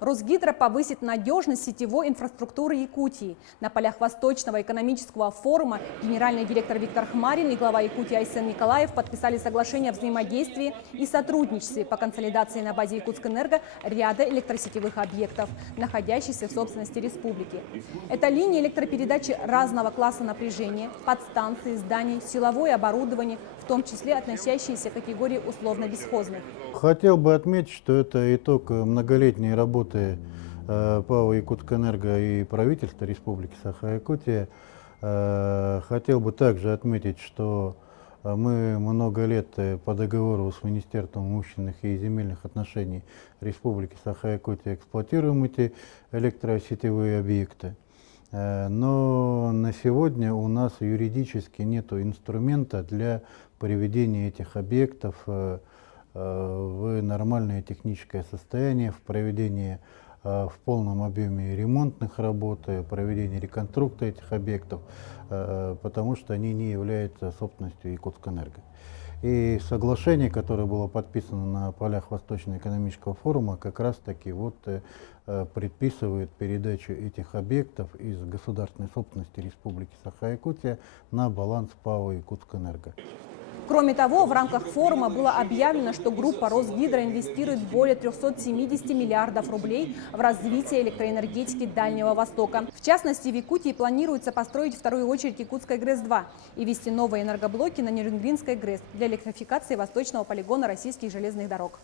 Росгидро повысит надежность сетевой инфраструктуры Якутии. На полях Восточного экономического форума генеральный директор Виктор Хмарин и глава Якутии Айсен Николаев подписали соглашение о взаимодействии и сотрудничестве по консолидации на базе Якутскэнерго ряда электросетевых объектов, находящихся в собственности республики. Это линии электропередачи разного класса напряжения, подстанции, зданий, силовое оборудование, в том числе относящиеся к категории условно-бесхозных. Хотел бы отметить, что это итог многолетней работы ПАО «Якутскэнерго» и правительства Республики Саха-Якутия. Хотел бы также отметить, что мы много лет по договору с Министерством имущественных и земельных отношений Республики Саха-Якутия эксплуатируем эти электросетевые объекты. Но на сегодня у нас юридически нет инструмента для приведения этих объектов в нормальное техническое состояние, в проведении в полном объеме ремонтных работ, проведение реконструкции этих объектов, потому что они не являются собственностью Якутскэнерго. И соглашение, которое было подписано на полях Восточного экономического форума, как раз таки предписывает передачу этих объектов из государственной собственности Республики Саха-Якутия на баланс ПАО «Якутскэнерго». Кроме того, в рамках форума было объявлено, что группа Росгидро инвестирует более 370 миллиардов рублей в развитие электроэнергетики Дальнего Востока. В частности, в Якутии планируется построить вторую очередь Якутской ГРЭС-2 и ввести новые энергоблоки на Нюрнбергской ГРЭС для электрификации восточного полигона российских железных дорог.